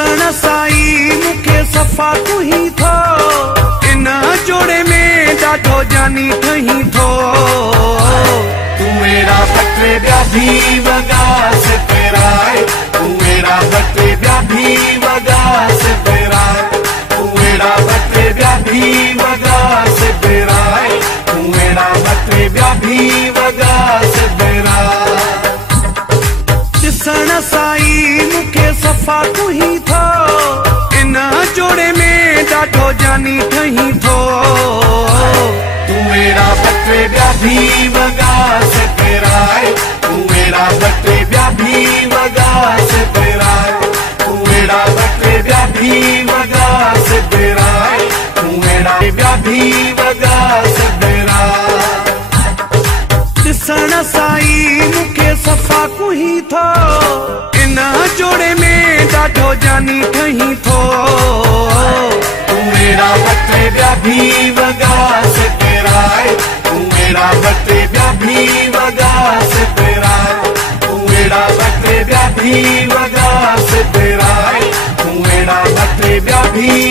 ॾिसण साईं मूंखे सफ़ा तू ही थो, इन जोड़े में ॾाढो जानी ठही थो। तू मेरा बटे ॿिया भी वॻा सिपराए, तू मेरा बटे ॿिया भी वॻा सिपराए, तू मेरा बटे ॿिया भी वॻा सिपराए, तू मेरा बटे ॿिया भी वॻा सिपराए। ॾिसण साईं मूंखे सफ़ा तू ही थो, इन जोड़े में ॾाढो जानी ठही थो। तू मेरा बटे ॿिया भी वॻा सिपराए, तू मेरा बटे ॿिया भी वॻा सिपराए, तू मेरा बटे ॿिया भी वॻा सिपराए, तू मेरा ॿिया भी वॻा सिपराए। ॾिसण साईं मूंखे सफ़ा तू ही थो, इन जोड़े में ॾाढो जानी ठही थो। तू मेरा बटे ॿिया भी वॻा सिपराए, तू मेरा बटे ॿिया भी वॻा सिपराए, तू मेरा बटे ॿिया भी वॻा सिपराए, तू मेरा बटे ॿिया भी